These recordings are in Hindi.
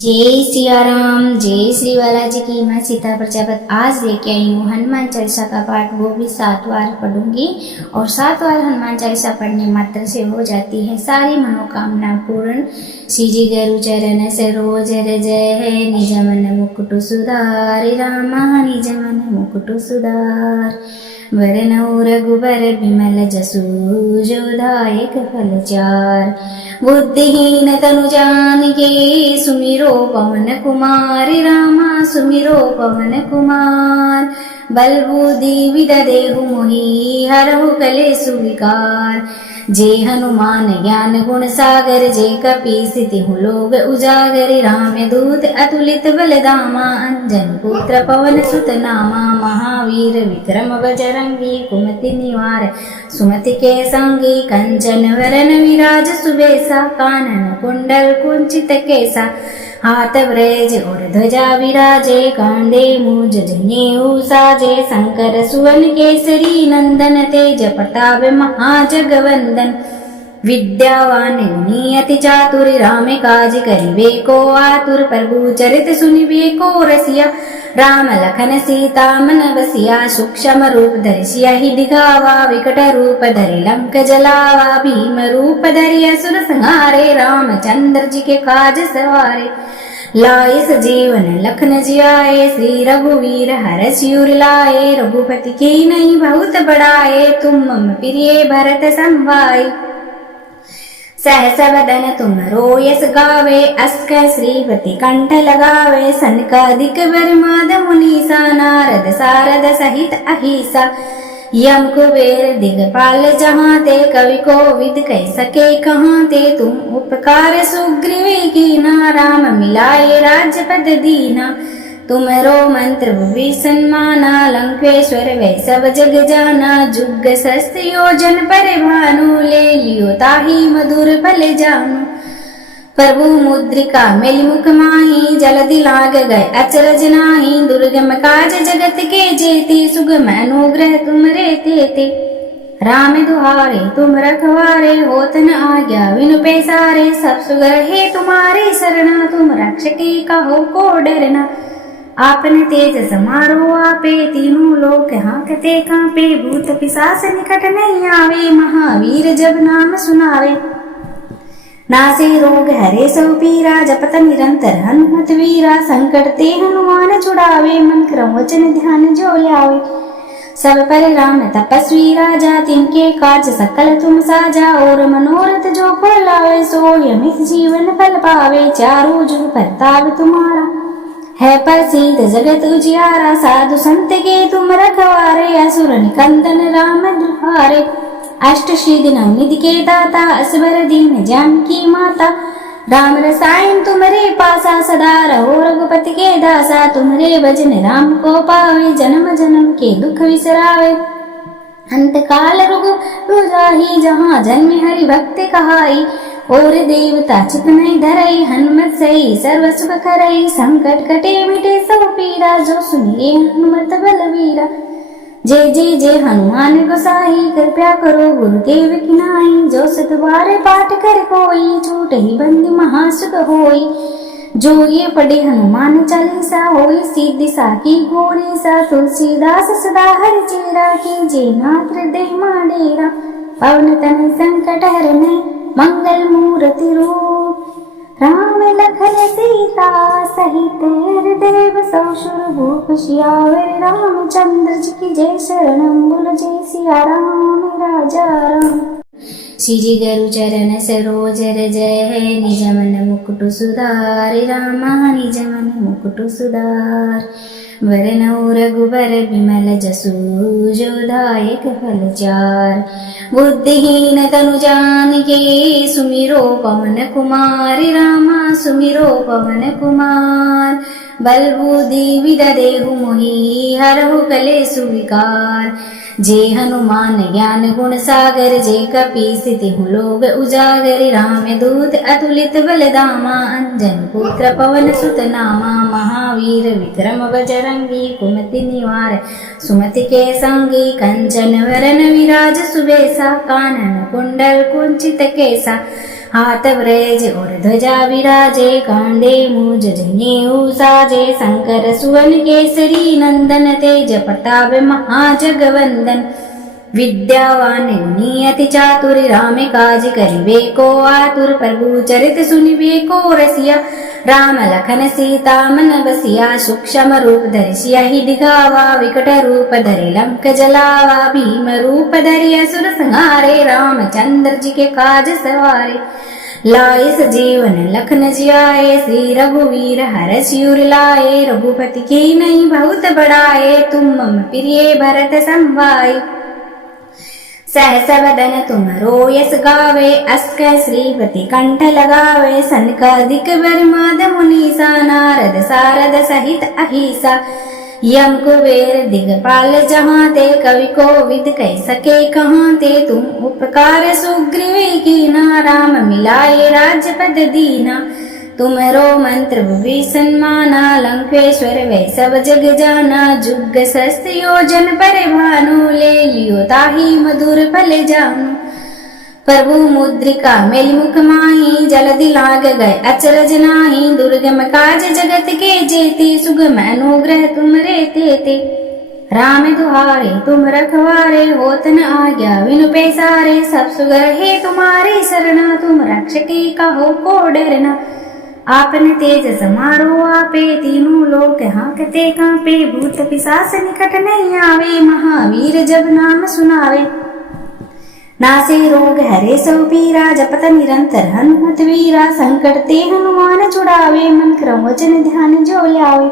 जय सिया राम, जय श्री बालाजी की। मैं सीता प्रजापत आज लेके आई हूँ हनुमान चालीसा का पाठ, वो भी 7 बार पढ़ूंगी। और 7 बार हनुमान चालीसा पढ़ने मात्र से हो जाती है सारी मनोकामना पूर्ण। श्री गुरु चरण सरोज रज है, निज मन मुकुट सुधारि रामा, निज मन मुकुट सुधार। वरनौ रघुबर बिमल जसु, जो दायक फल चार। बुद्धिहीन तनु जानिके, सुमिरो पवन कुमार रामा, सुमिरो पवन कुमार। बल बुद्धि विद्या देहु मोहि, हरहु कलेसु विकार। जे हनुमान ज्ञान गुण सागर, जे कपीस तिहु लोक उजागर। राम दूत अतुलित बल धामा, अंजन पुत्र पवन सुत नामा। महावीर विक्रम बजरंगी, कुमति निवार सुमति के संगी। कंचन वरन विराज सुबेसा, कानन कुंडल कुंचित केसा। हाथ ब्रज और ध्वजा विराजे, कांधे मूज जनेऊ साजे। शंकर सुवन केसरी नंदन, तेज प्रताप महाजगवंदन। विद्यावान गुणी अति चातुर, राम काज करिबे को आतुर। प्रभु चरित सुनिबे को रसिया, राम लखन सीता मन बसिया। सूक्ष्म रूप धरि सियहि दिखावा, विकट रूप धरि लंक जलावा। भीम रूप धरि असुर संहारे, रामचंद्र जी के काज सवारे। लाए सजीवन लखन जियाए, श्री रघुवीर हरषि उर लाए। रघुपति की नहीं बहुत बड़ाए, तुम मम प्रिय भरत संभाए। सहस वदन तुमरो यस गावे, अस्क श्रीपति कंठ लगावे। सनकादिक ब्रह्माद मुनीसा, नारद सारद सहित अहिसा। यम कुबेर दिगपाल जहाँ ते, कवि कोविद कह सके कहाँ ते। तुम उपकार सुग्रीव कीना, राम मिलाए राज्यपद दीना। तुमरो मंत्र विभीषण माना, लंकेश्वर वै सब जग जाना। जुग सहस्त्र योजन पर भानु, ले लियो ताहि मधुर फल जानु। प्रभु मुद्रिका मेलि मुख माहि, जलधि लाग गए अचरज नाही। दुर्गम काज जगत के जेते, सुगम अनुग्रह तुमरे तेते। राम दुहारे तुम रखवारे, होत न आज्ञा बिनु पैसारे। सब सुग्रहे तुम्हारे सरना, तुम रक्षके कहो को डरना। आपने तेज समारो आपे, तीनों लोक हांकते कांपे। भूत पिशाच निकट नहीं आवे, महावीर जब नाम सुनावे। नासे रोग हरे सब पीरा, जपत निरंतर हनुमत वीरा। संकट ते हनुमान छुड़ावे, मन क्रम वचन ध्यान जो आवे। सब पर राम तपस्वी राजा, तिनके काज सकल तुम साजा। और मनोरथ जो फल लावे, सो यमित जीवन फल पावे। चारों जुग परताप तुम्हारा, है प्रसिद्ध जगत उजियारा। साधु संत के तुम रखवारे, असुर निकंदन राम दुहारे। अष्ट सिद्धि नवनिधि के दाता, असबर दीन जानकी माता। राम रसायन तुमरे पासा, सदा रहो रघुपति के दासा। तुमरे भजन राम को पावे, जन्म जन्म के दुख विसरावे। अंत काल रघु जाहि, जहाँ जन्म हरि भक्त कहाई। और देवता चित नहीं धरई, हनुमत सही सर्व सुख करई। संकट कटे मिटे सब पीरा, जो सुनिए हनुमत बलवीरा। जय जय जय हनुमान गोसाई, कृपया करो गुरुदेव की नाई। जो सत बार पाठ कर कोई, छूट ही बंदी महासुख होई। जो ये पढ़े हनुमान चालीसा, होई सीधी साकी गोरी सा। तुलसीदास सदा हर चेरा, की जे नाथ हृदय माडेरा। पवन तन संकट हरने, मंगल मूर्ति रूप। राम लखन सीता सहित, हृदय बसौ सुरभूप। सियावर रामचंद्र जी की जय, शरणम बोलो जय सिया राम राजा राम। श्री गुरु चरण सरोज रज है, निज मन मुकुट सुधारि रामा, निज मन मुकुट सुधार। वरनौ रघुबर बिमल जसु, जो दायक फल चार। बुद्धिहीन तनु जानिके, सुमिरो पवन कुमार रामा, सुमिरो पवन कुमार। बल बुद्धि विद्या देहु मोहि, हरहु कलेसु विकार। जे हनुमान ज्ञान गुण सागर, जे कपीस तिहु लोक उजागर। राम दूत अतुलित बल धामा, अंजन पुत्र पवन सुत नामा। महावीर विक्रम बजरंगी, कुमति निवार सुमति के संगी। कंचन वरन विराज सुबेसा, कानन कुंडल कुंचित केसा। हाथ ब्रज और ध्वजा विराजे, कांधे मूज जनेऊ साजे, शंकर सुवन केसरी नंदन, तेज प्रताप महाजगवंदन। विद्यावान गुणी अति चातुर, राम काज करिबे को आतुर, प्रभु चरित सुनिबे को रसिया, राम लखन सीता मन बसिया, सूक्ष्म रूप धरि सियहि दिखावा, विकट रूप धरि लंक जलावा, भीम रूप धरि असुर संहारे, रामचंद्र जी के काज सवारे। लाए सजीवन लखन जियाए, श्री रघुवीर हरषि उर लाए, रघुपति की नहीं बहुत बड़ाए, तुम मम प्रिय भरत संभाए। सहस वदन तुमरो यस गावे, अस्क श्रीपति कंठ लगावे, सनकादिक ब्रह्माद मुनीसा, नारद सारद सहित अहिसा, यम कुबेर दिगपाल जहाँ ते, कवि कोविद कह सके कहाँ ते, तुम उपकार सुग्रीव कीना, राम मिलाए राज्यपद दीना। तुमरो मंत्र विभीषण माना, लंकेश्वर वै सब जग जाना, जुग सहस्त्र योजन पर भानु, ले लियो ताहि मधुर फल जानु। प्रभु मुद्रिका मेलि मुख माहि, जलधि लाग गए अचरज नाही, दुर्गम काज जगत के जेते, सुगम अनुग्रह तुमरे तेते। राम दुहारे तुम रखवारे, होत न आज्ञा बिनु पैसारे, सब सुगर है तुम्हारी सरना, तुम रक्षकी कहो को डरना। आपन तेज समारो आपे, तीनों लोक हांकते कांपे, भूत पिशाच निकट नहीं आवे, महावीर जब नाम सुनावे। नासे रोग हरे सब पीरा, जपत निरंतर हनुमत वीरा, संकट ते हनुमान छुड़ावे, मन क्रम वचन ध्यान जो लावे।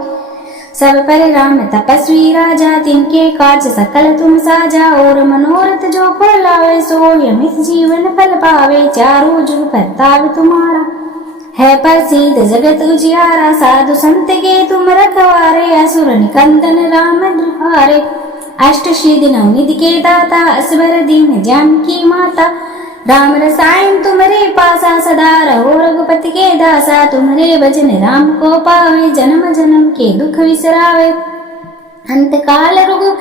सब पर राम तपस्वी राजा, तिनके काज सकल तुम साजा, और मनोरथ जो को लावे, सो यमित जीवन फल पावे, चारों जुग परताप तुम्हारा है प्रसिद्ध जगत उजियारा, साधु संत के तुम रखवारे, असुर निकंदन राम दुहारे। अष्ट सिद्धि नवनिधि के दाता, असबर दीन जानकी माता, राम रसायन तुम्हारे पासा, सदा रहो रघुपति के दासा, तुम्हारे भजन राम को पावे, जन्म जन्म के दुख विसरावे। अंत काल रघु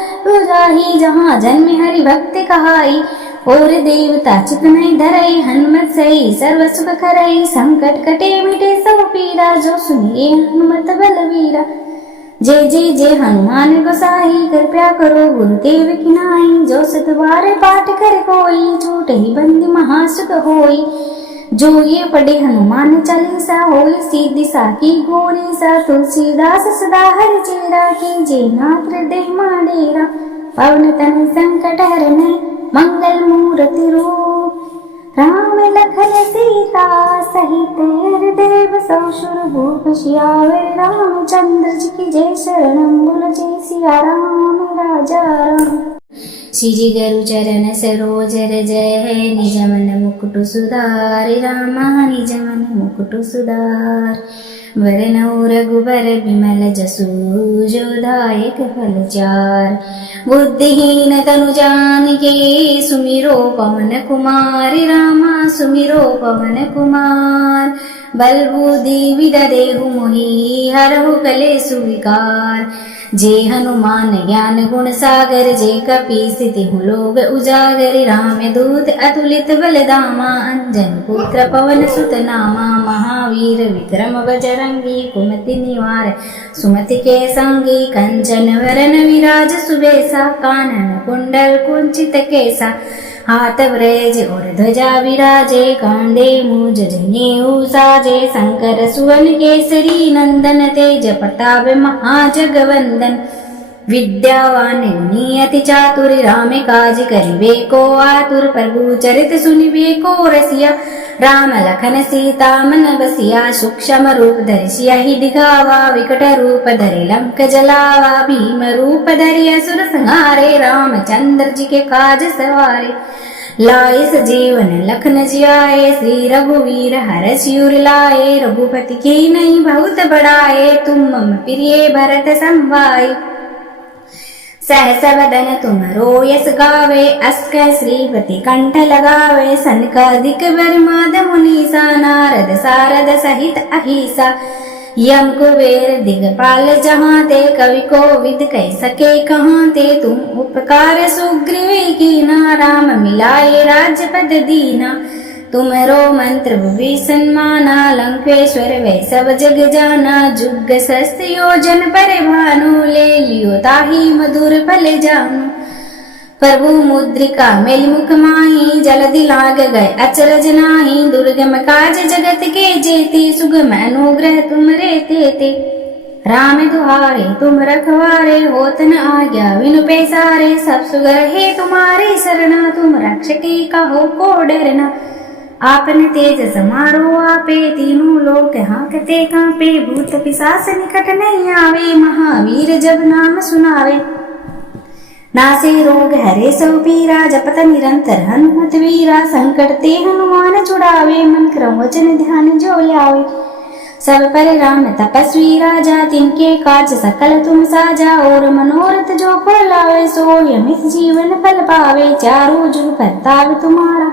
जाहि, जहाँ जन्म हरि भक्ति कहाई, और देवता चित नहीं धरई, हनुमत सही सर्व सुख करई, संकट कटे मिटे सब पीरा, जो सुनिए हनुमत बलवीरा। जय जय जय हनुमान गोसाई, कृपया करो गुरुदेव की नाई, जो सत बार पाठ करे कोई, छूट ही बंदी महासुख होई। जो ये पढ़े हनुमान चालीसा, होई सीधी साकी गोरी सा, तुलसीदास सदा हरि चेरा, की जय नाथ हृदय माडेरा। पवन तन संकट हरन, मंगल मूर्ति रूप, राम लखन सीता सहित हृदय बसौ, सुर भूप सियावर रामचंद्र जी की जय, शरणम बोलो जय सिया राम राजा राम। श्री गुरु चरण सरोज रज है, निज मन मुकुट सुधार, रामा निज मन मुकुट सुधार। वरनौ रघुबर बिमल जसु, जो दायक फल चार। बुद्धिहीन तनु जानिके, सुमिरो पवन कुमार, रामा सुमिरो पवन कुमार। बल बुद्धि विद्या देहु मोहि, हरहु कलेसु विकार। जे हनुमान ज्ञान गुण सागर, जे कपीस तिहु लोक उजागर। राम दूत अतुलित बल धामा, अंजन पुत्र पवन सुत नामा। महावीर विक्रम बजरंगी, कुमति निवार सुमति के संगी। कंचन वरन विराज सुबेसा, कानन कुंडल कुंचित केसा। हाथ ब्रज और ध्वजा विराजे, कांधे मूज जनेऊ साजे। शंकर सुवन केसरी नंदन, तेज प्रताप महाजगवंदन। विद्यावान गुणी अति चातुर, राम काज करिबे को आतुर। प्रभु चरित सुनिबे को रसिया, राम लखन सीता मन बसिया। सूक्ष्म रूप धरि सियहि दिखावा, विकट रूप धरि लंक जलावा। भीम रूप धरि असुर संहारे, रामचंद्र जी के काज सवारे। लाए सजीवन लखन जियाए, श्री रघुवीर हरषि उर लाए। रघुपति की नहीं बहुत बड़ाए, तुम मम प्रिय भरत संभाए। सहस वदन तुमरो यस गावे, अस्क श्रीपति कंठ लगावे। सनकादिक ब्रह्माद मुनीसा, नारद सारद सहित अहिसा। यम कुबेर दिगपाल जहाँ ते, कवि कोविद कह सके कहाँ ते। तुम उपकार सुग्रीव कीना, राम मिलाए राज्यपद दीना। तुमरो मंत्र विभीषण माना, लंकेश्वर वै सब जग जाना। जुग सहस्त्र योजन पर भानु, ले लियो ताहि मधुर फल जानु। प्रभु मुद्रिका मेलि मुख माही, जल्दी लाग गए अचरज नाही। दुर्गम काज जगत के जेते, सुगम अनुग्रह तुम रे तेते। राम दुहारे तुम रखवारे, होत न आज्ञा विनु पैसारे। सब सुगर है तुम्हारे शरणा, तुम रक्षकी कहो को डरना। आपन तेज समारो आपे, तीनों लोक हाँकते कांपे। भूत पिशाच निकट नहीं आवे, महावीर जब नाम सुनावे। नासे रोग हरे सब पीरा, जपत निरंतर हनुमत वीरा। संकट ते हनुमान छुड़ावे, मन क्रम वचन ध्यान जो लावे। सब पर राम तपस्वी राजा, तिनके काज सकल तुम साजा। और मनोरथ जो को लावे, सो यमित जीवन फल पावे। चारों जुग परताप तुम्हारा,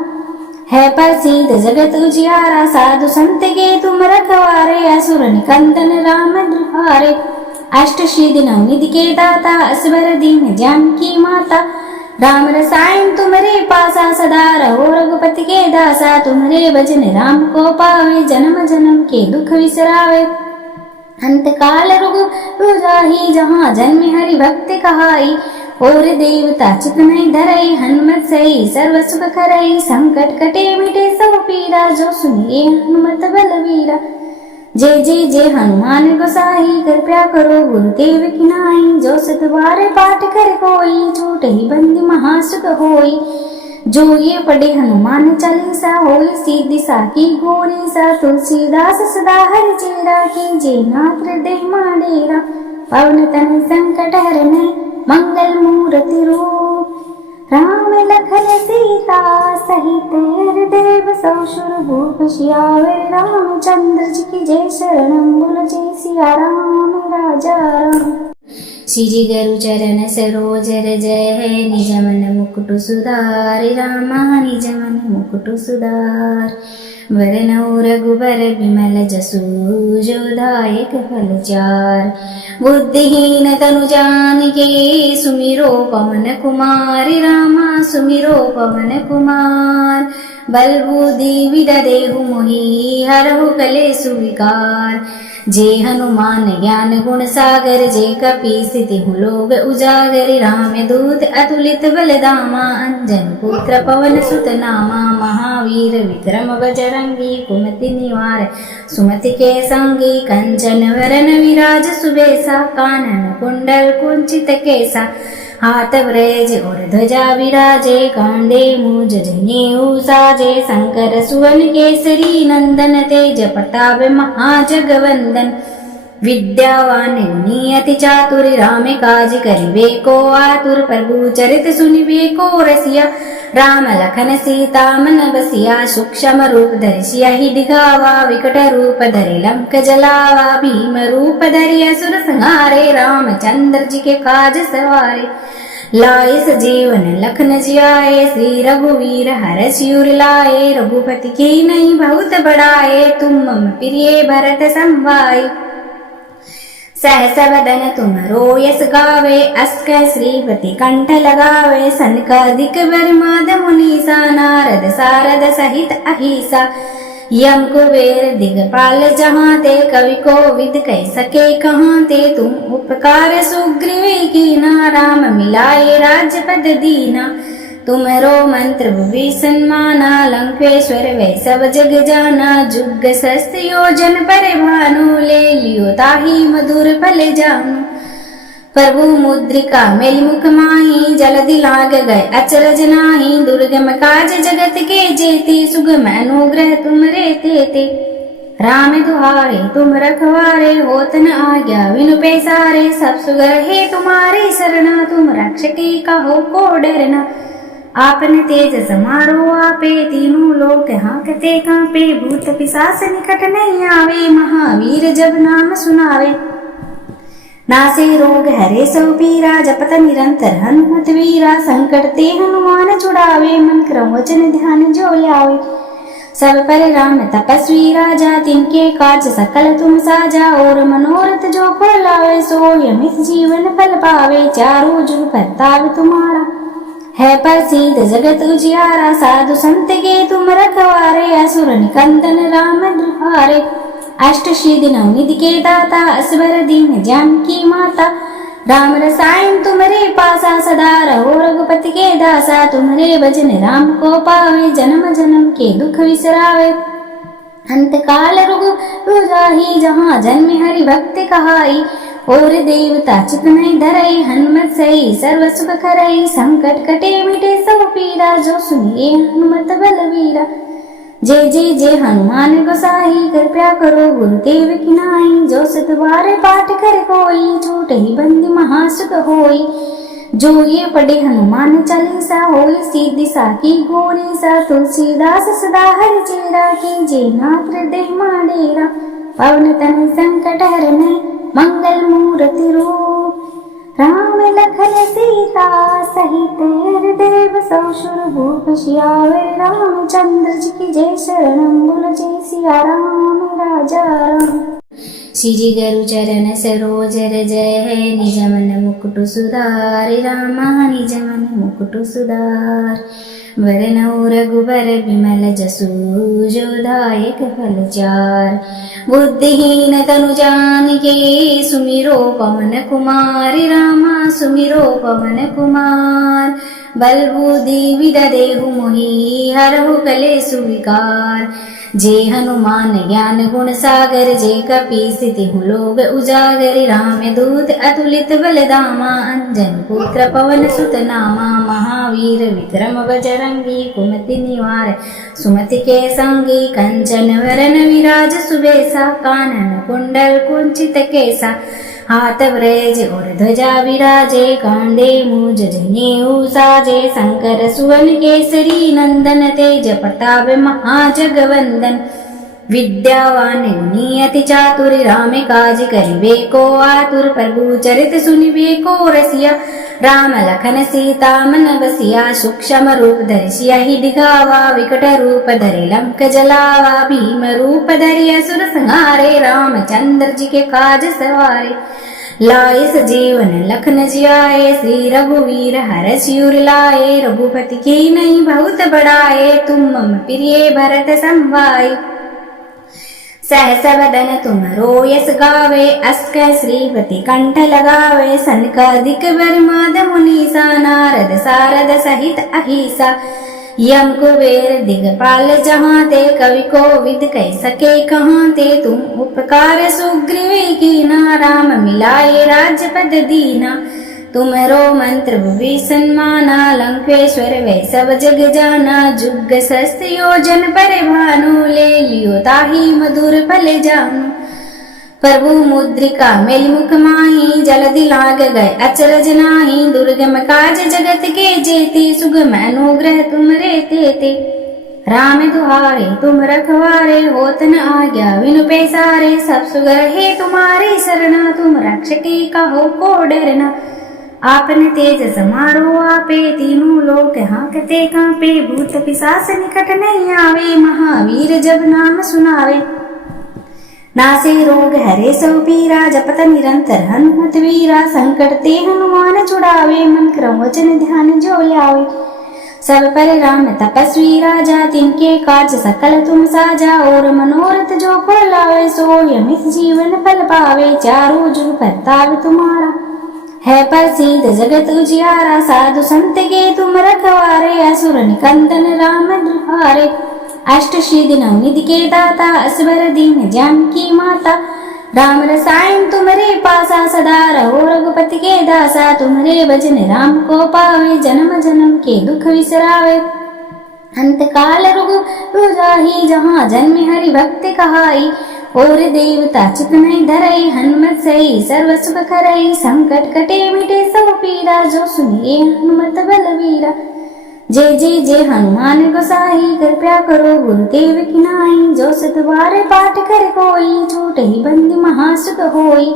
है प्रसिद्ध जगत उजियारा। साधु संत के तुम रखवारे, असुर निकंदन राम द्वारे। अष्ट सिद्धि नवनिधि के दाता, असबर दीन जानकी माता। राम रसायन तुमरे पासा, सदा रहो रघुपति के दासा। तुमरे भजन राम को पावे, जन्म जन्म के दुख विसरावे। अंत काल रघु जाहि, जहाँ जन्म हरि भक्ति कहाई। और देवता चित नहीं धरई, हनुमत सही सर्व सुख करई। संकट कटे मिटे सब पीरा, जो सुनिए हनुमत बलवीरा। जय जय जय हनुमान गोसाई, कृपया करो गुरुदेव की नाई। जो सत बार पाठ कर कोई, छूट ही बंदी महासुख होई। जो ये पढ़े हनुमान चालीसा, होई सीधी साकी गोरी सा। तुलसीदास सदा हरि चेरा, की जय नाथ हृदय माडेरा। पवन तन संकट हरने, मंगल मूर्ति रूप। राम लखन सीता सहित हृदय बसौ, सुरभूप सियावर रामचंद्र जी की जय। शरणम बोलो जय सिया राम राजा राम। श्री गुरु चरण सरोज रज है, निज मन मुकुट सुधार। रामा निज मन मुकुट सुधार। वरनौ रघुबर बिमल जसु, जो दायक फल चार। बुद्धिहीन तनु जानिके, सुमिरो पवन कुमार। रामा सुमिरो पवन कुमार। बल बुद्धि विद्या देहु मोहि, हरहु कलेसु विकार। जे हनुमान ज्ञान गुण सागर, जे कपीस तिहु लोक उजागर। राम दूत अतुलित बल धामा, अंजन पुत्र पवन सुत नामा। महावीर विक्रम बजरंगी, कुमति निवार सुमति के संगी। कंचन वरन विराज सुबेसा, कानन कुंडल कुंचित केसा। हाथ ब्रज और ध्वजा विराजे, कांधे मूज जनेऊ साजे। शंकर सुवन केसरी नंदन, तेज प्रताप महाजगवंदन। विद्यावान गुणी अति चातुर, राम काज करिबे को आतुर। प्रभु चरित सुनिबे को रसिया, राम लखन सीता मन बसिया। सूक्ष्म रूप धरि सियहि दिखावा, विकट रूप धरि लंक जलावा। भीम रूप धरि असुर संहारे, रामचंद्र जी के काज सवारे। लाए सजीवन लखन जियाए, श्री रघुवीर हरषि सिर लाए। रघुपति की नहीं बहुत बड़ाए, तुम मम प्रिय भरत संभाए। सहस वदन तुमरो यस गावे, अस कह श्रीपति कंठ लगावे। सनकादिक ब्रह्माद मुनीसा, नारद सारद सहित अहिसा। यम कुबेर दिगपाल जहाँ ते, कवि को विद कह सके कहाँ ते। तुम उपकार सुग्रीव कीना, राम मिलाए राज्य पद दीना। तुमरो मंत्र विभीषण माना, लंकेश्वर वै सब जग जाना। जुग सहस्त्र योजन पर भानु, ले लियो ताहि मधुर फल जानु। प्रभु मुद्रिका मेलि मुख माही, जल्दी लाग गए अचरज नाही। दुर्गम काज जगत के जेते, सुगम अनुग्रह तुम रे तेते। राम दुहारे तुम रखवारे, होत न आज्ञा विनु पैसारे। सब सुगर है तुम्हारे शरणा, तुम रक्षकी कहो को डरना। आपन तेज समारो आपे, तीनों लोक हाँकते कांपे। भूत पिशाच निकट नहीं आवे, महावीर जब नाम सुनावे। नासे रोग हरे सब पीरा, जपत निरंतर हनुमत वीरा। संकट ते हनुमान छुड़ावे, मन क्रम वचन ध्यान जो लावे। सब पर राम तपस्वी राजा, तिनके काज सकल तुम साजा। और मनोरथ जो को लावे, सो यमित जीवन फल पावे। चारों जुग परताप तुम्हारा, है प्रसिद्ध जगत उजियारा, साधु संत के तुम रखवारे, असुर निकंदन राम दुहारे। अष्ट सिद्धि नवनिधि के दाता, असबर दीन जानकी माता, राम रसायन तुम्हारे पासा, सदा रहो रघुपति के दासा। तुम्हारे भजन राम को पावे, जन्म जन्म के दुख विसरावे। अंत काल रघु जाहि, जहाँ जन्म हरि भक्त कहाई। और देवता चित नहीं धरई, हनुमत सही सर्व सुख करई। संकट कटे मिटे सब पीरा, जो सुनिए हनुमत बलवीरा। जय जय जय हनुमान गोसाई, कृपया करो गुरुदेव की नाई। जो सत बार पाठ कर कोई, छूट ही बंदी महासुख होई। जो ये पढ़े हनुमान चालीसा, होई सीधी साकी गोरी सा। तुलसीदास सदा हरि चेरा, की जय नाथ हृदय माडेरा। पवन तन संकट हरन, मंगल मूर्ति रूप। राम लखन सीता सहित हृदय बसौ, सुर भूप सियावर रामचंद्र जी की जय। शरणम बोलो जय सिया राम राजा राम। श्री गुरु चरण सरोज रज है, निज मन मुकुट सुधारि। राम निज मन मुकुट सुधार। वरनौ रघुबर बिमल जसु, जो दायक फल चार। बुद्धिहीन तनु जानिके, सुमिरो पवन कुमार। रामा सुमिरो पवन कुमार। बल बुद्धि विद्या देहु मोहि, हरहु कलेसु विकार। जे हनुमान ज्ञान गुण सागर, जे कपीस तिहु लोक उजागर। राम दूत अतुलित बल धामा, अंजन पुत्र पवन सुत नामा। महावीर विक्रम बजरंगी, कुमति निवार सुमति के संगी। कंचन वरन विराज सुबेसा, कानन कुंडल कुंचित केसा। हाथ ब्रज और ध्वजा विराजे, कांधे मूज जनेऊ साजे। शंकर सुवन केसरी नंदन, तेज प्रताप महाजगवंदन। विद्यावान गुणी अति चातुर, राम काज करिबे को आतुर। प्रभु चरित सुनिबे को रसिया, राम लखन सीता मन बसिया। सूक्ष्म रूप धरि सियहि दिखावा, विकट रूप धरि लंक जलावा। भीम रूप धरि असुर संहारे, रामचंद्र जी के काज सवारे। लाए सजीवन लखन जियाए, श्री रघुवीर हरषि उर लाए। रघुपति की नहीं बहुत बड़ाए, तुम मम प्रिय भरत संभाए। सहस वदन तुमरो यस गावे, अस कह श्रीपति कंठ लगावे। सनकादिक ब्रह्माद मुनीसा, नारद सारद सहित अहिसा। यम कुबेर दिगपाल जहाँ ते, कवि कोविद कह सके कहाँ ते। तुम उपकार सुग्रीव कीना, राम मिलाए राज्यपद दीना। तुमरो मंत्र विभीषण माना, लंकेश्वर वै सब जग जाना। जुग सहस्त्र योजन पर भानु, ले लियो ताहि मधुर फल जानु। प्रभु मुद्रिका मेलि मुख माहि, जलधि लाग गए अचरज नाही। दुर्गम काज जगत के जेते, सुगम अनुग्रह तुमरे तेते। राम दुहारे तुम रखवारे, होत न आज्ञा बिनु पैसारे। सब सुगर है तुम्हारे शरणा, तुम रक्षकी कहो को डरना। आपन तेज समारो आपे, तीनों लोक हांकते कांपे। भूत पिशाच निकट नहीं आवे, महावीर जब नाम सुनावे। नासे रोग हरे सब पीरा, जपत निरंतर हनुमत वीरा। संकट ते हनुमान छुड़ावे, मन क्रम वचन ध्यान जो लावे। सब पर राम तपस्वी राजा, तिनके काज सकल तुम साजा। और मनोरथ जो को लावे, सो यमित जीवन फल पावे। चारों जुग परताप तुम्हारा, है प्रसिद्ध जगत उजियारा। साधु संत के तुम रखवारे, असुर निकंदन राम दुहारे। अष्ट सिद्धि नवनिधि के दाता, असबर दीन जानकी माता। राम रसायन तुम्हारे पासा, सदा रहो रघुपति के दासा। तुम्हारे भजन राम को पावे, जन्म जन्म के दुख विसरावे। अंत काल रघु जाहि, जहाँ जन्म हरि भक्त कहाई। और देवता चित नहीं धरई, हनुमत सही सर्व सुख करई। संकट कटे मिटे सब पीरा, जो सुनिए हनुमत बलवीरा। जय जय जय हनुमान गोसाई, कृपया करो गुरुदेव की नाई। जो सत बार पाठ कर कोई, छूट ही बंदी महासुख होई।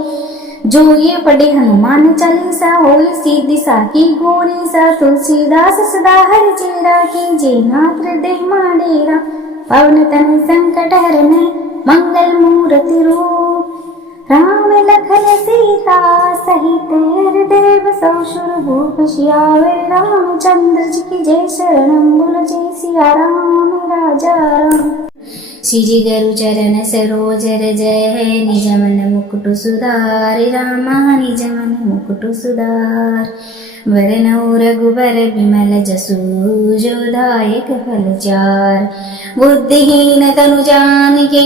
जो ये पढ़े हनुमान चालीसा, होई सीधी साकी गोरी सा। तुलसीदास सदा हरि चेरा, की जय नाथ हृदय माडेरा। पवन तन संकट हरन, मंगल मूर्ति रूप। राम लखन सीता सीता सहित हृदय बसौ शूरभूप सियावर रामचंद्र जी की जय शरणम बोलो जय सिया राम राजा राम। श्री गुरु चरण सरोज रज है निज मन मुकुट सुधार रामा निज मन मुकुट सुधार वरनौ रघुबर बिमल जसु जो दायक फल चार बुद्धिहीन तनु जानिके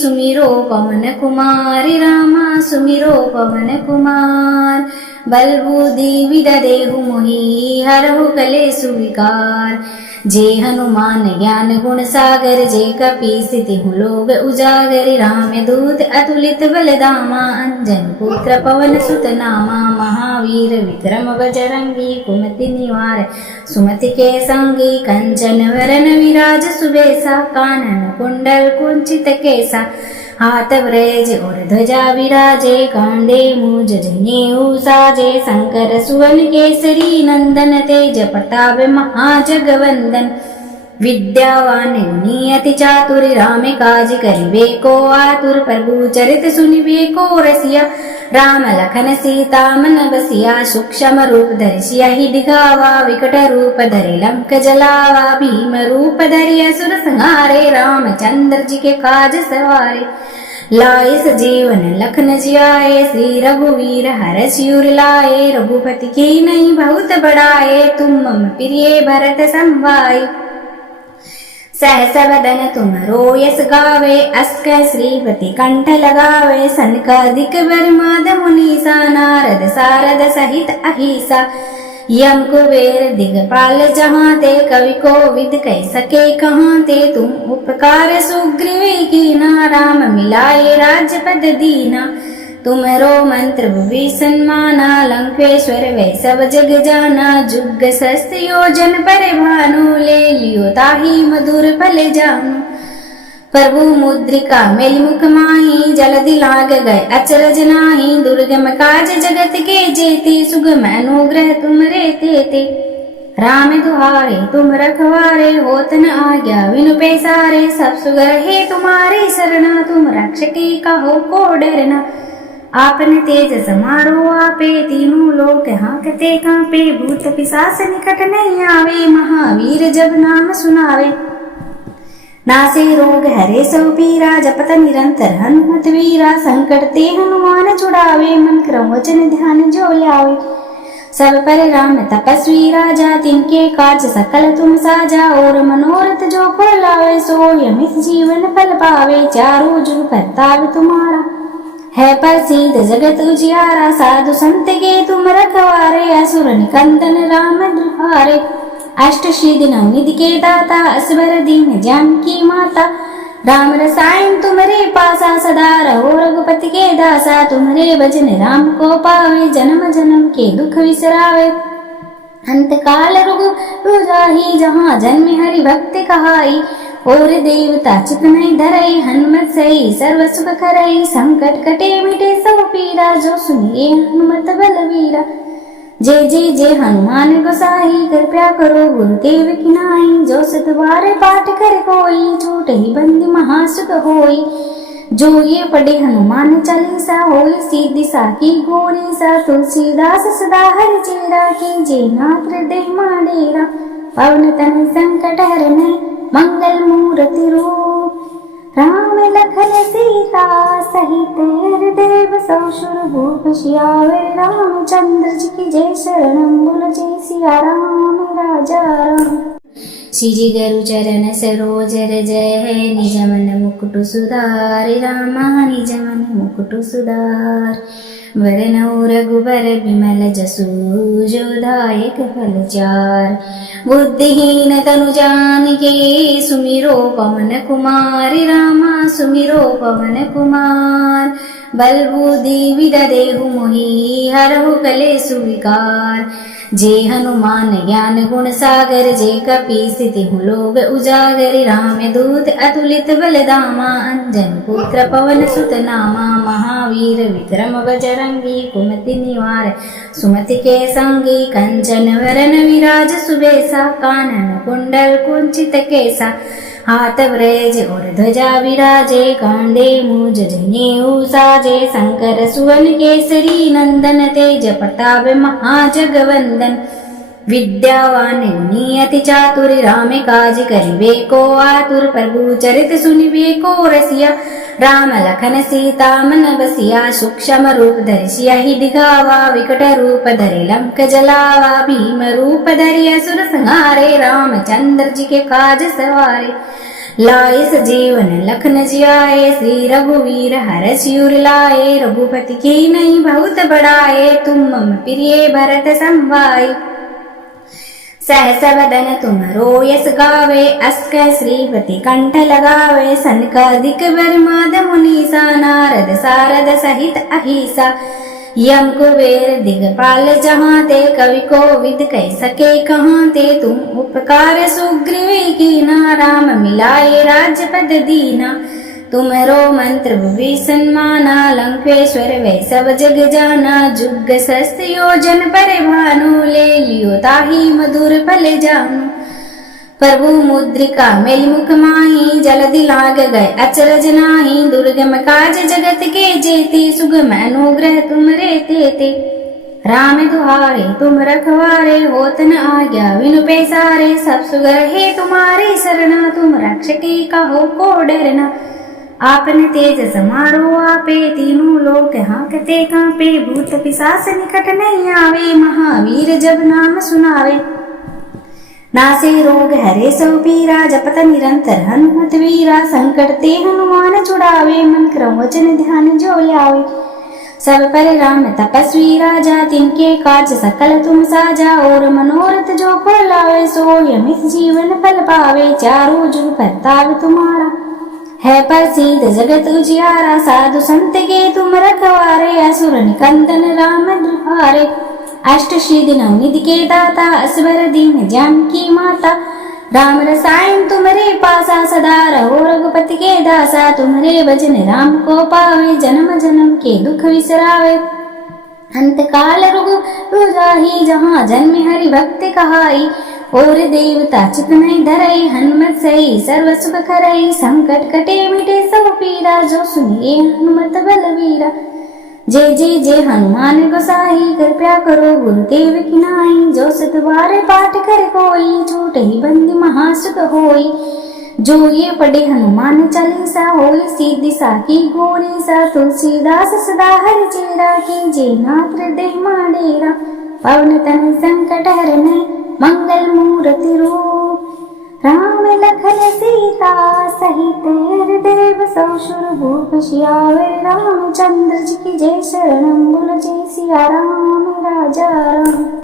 सुमिरो पवन कुमार रामा सुमिरो पवन कुमार बल बुद्धि विद्या देहु मोहि हरहु कलेसु विकार जे हनुमान ज्ञान गुण सागर जे कपीस तिहु लोक उजागर राम दूत अतुलित बल धामा अंजन पुत्र पवन सुत नामा महावीर विक्रम बजरंगी कुमति निवार सुमति के संगी कंचन वरन विराज सुबेसा कानन कुंडल कुंचित केसा हाथ व्रज और ध्वजा विराजे कांधे मूज जनेऊ साजे शंकर सुवन केसरी नंदन तेज प्रताप महाजगवंदन विद्यावान गुणी अति चातुर राम काज करिबे को आतुर प्रभु चरित सुनिबे को रसिया राम लखन सीता मन बसिया सूक्ष्म रूप धरि सियाहि दिखावा विकट रूप धरि लंक जलावा भीम रूप धरि असुर संहारे रामचंद्र जी के काज सवारे लाए सजीवन लखन जियाए श्री रघुवीर हर सिर लाए रघुपति की नहीं बहुत बड़ाए तुम मम प्रिय भरत संभाए सहस वदन तुमरो यस गावे अस्क श्रीपति कंठ लगावे सनकादिक बर्माद मुनीसा नारद सारद सहित अहिसा यम कुबेर दिगपाल जहाँ ते कवि को विद कह सके कहाँ ते तुम उपकार सुग्रीव कीना राम मिलाए राज्य पद दीना तुमरो मंत्र भुवि सन्माना लंकेश्वर वै सब जग जाना जुग सहस्त्र योजन पर भानु ले लियो ताहि मधुर फल जानु प्रभु मुद्रिका मेल मुख माही जलधि लाग गए अचरज नाही दुर्गम काज जगत के जेते सुगम अनुग्रह तुम रे ते राम दुहारे तुम रखवारे होत न आज्ञा विनु पैसारे सब सुगर है तुम्हारे शरणा तुम रक्षकी कहो को डरना आपन तेज समारो आपे तीनों लोक हांकते कांपे भूत पिशाच निकट नहीं आवे महावीर जब नाम सुनावे नासे रोग हरे सो पीरा जपत निरंतर हनुमत वीरा संकट ते हनुमान छुड़ावे मन क्रम वचन ध्यान जो लावे सब पर राम तपस्वी राजा तिनके काज सकल तुम साजा और मनोरथ जो को लावे सो यमित जीवन फल पावे चारों जुग परताप तुम्हारा है प्रसिद्ध जगत उजियारा साधु संत के तुम रखवारे असुर निकंदन राम दुहारे अष्ट सिद्धि नवनिधि के दाता असबर दीन जानकी माता राम रसायन तुम्हारे पासा सदा रहो रघुपति के दासा तुम्हारे भजन राम को पावे जन्म जन्म के दुख विसरावे अंत काल रघु जाहि जहाँ जन्म हरि भक्ति कहाई और देवता चित नहीं धरई हनुमत सही सर्व सुख करई संकट कटे मिटे सब पीरा जो सुनिए हनुमत बलवीरा जय जय जय हनुमान गोसाई कृपया करो गुरुदेव की नाई जो सत बार पाठ कर कोई छूट ही बंदी महासुख होई जो ये पढ़े हनुमान चालीसा होई सीधी साकी गोरी सा तुलसीदास सदा हरि चेरा की जय नाथ हृदय माडेरा पवन तन संकट हरन मंगल मूर्ति रूप राम लखन सीता सहित हृदय बसौ शूरभूप सियावर रामचंद्र जी की जय शरणम बोलो जय सिया राम राजा राम। श्री गुरु चरण सरोज रज है निज मन मुकुट सुधार रामा निज मन मुकुट सुधार वरनौ रघुबर बिमल जसु जो दायक फल चार बुद्धिहीन तनु जानिके सुमिरो पवन कुमार रामा सुमिरो पवन कुमार बल बुद्धि विद्या देहु मोहि हरहु कलेसु विकार जे हनुमान ज्ञान गुण सागर जे कपीस तिहु लोक उजागर राम दूत अतुलित बल धामा अंजन पुत्र पवन सुत नामा महावीर विक्रम बजरंगी कुमति निवार सुमति के संगी कंचन वरन विराज सुबेसा कानन कुंडल कुंचित केसा हाथ ब्रज और ध्वजा विराजे, कांधे मूज जनेऊ साजे, शंकर सुवन केसरी नंदन, तेज प्रताप महाजगवंदन। विद्यावान गुणी अति चातुर, राम काज करिबे को आतुर, प्रभु चरित सुनिबे को रसिया, राम लखन सीता मन बसिया, सूक्ष्म रूप धरि सियहि दिखावा, विकट रूप धरि लंक जलावा, भीम रूप धरि असुर संहारे, रामचंद्र जी के काज सवारे, लाए सजीवन लखन जियाए, श्री रघुवीर हरषि उर लाए, रघुपति की नहीं बहुत बड़ाए, तुम मम प्रिय भरत संभाए, सहस वदन तुमरो यस गावे, अस्क श्रीपति कंठ लगावे, सनकादिक बर्माद मुनीसा, नारद सारद सहित अहिसा, यम कुबेर दिगपाल जहाँ ते, कवि कोविद कह सके कहाँ ते, तुम उपकार सुग्रीव कीना, राम मिलाए राज्य पद दीना, तुमरो मंत्र विभीषण माना, लंकेश्वर वै सब जग जाना, जुग सहस्त्र योजन पर भानु, ले लियो ताहि मधुर फल जानु, प्रभु मुद्रिका मेलि मुख माहि, जलधि लाग गए अचरज नाही, दुर्गम काज जगत के जेते, सुगम अनुग्रह तुमरे तेते, राम दुहारे तुम रखवारे, होत न आज्ञा बिनु पैसारे, सब सुगर है तुम्हारे शरणा, तुम रक्षके कहो को डरना, आपन तेज समारो आपे, तीनों लोक हांकते कांपे, भूत पिशाच निकट नहीं आवे, महावीर जब नाम सुनावे, नासे रोग हरे सब पीरा, जपत निरंतर हनुमत वीरा, संकट ते हनुमान छुड़ावे, मन क्रम वचन ध्यान जो लावे, सब पर राम तपस्वी राजा, तिनके काज सकल तुम साजा, और मनोरथ जो को लावे, सो यमित जीवन फल पावे, चारों जुग परताप तुम्हारा है प्रसिद्ध जगत उजियारा, साधु संत के तुम रखवारे, असुर निकंदन राम द्वारे, अष्ट सिद्धि नवनिधि के दाता, असवर दीन जानकी माता, राम रसायन तुम्हारे पासा, सदा रहो रघुपति के दासा, तुम्हारे भजन राम को पावे, जन्म जन्म के दुख विसरावे, अंत काल रघु जाहि, जहाँ जन्म हरि भक्त कहाई, और देवता चित नहीं धरई, हनुमत सही सर्व सुख करई, संकट कटे मिटे सब पीरा, जो सुनिए हनुमत बलवीरा, जय जय हनुमान गोसाई, कृपया करो गुरुदेव की नाई, जो सत बार पाठ कर कोई, छूटे ही बंदी महासुख होई, जो ये पढ़े हनुमान चालीसा, होई सीधी साकी गोरी सा, तुलसीदास सदा हरि चेरा, की जय नाथ हृदय माडेरा, पवन तन संकट हरन मंगल मूर्ति रूप, राम लखन सीता सहित हृदय बसौ, सुर भूप सियावर रामचंद्र जी की जय, शरणम बोलो जय सिया राम राजा राम।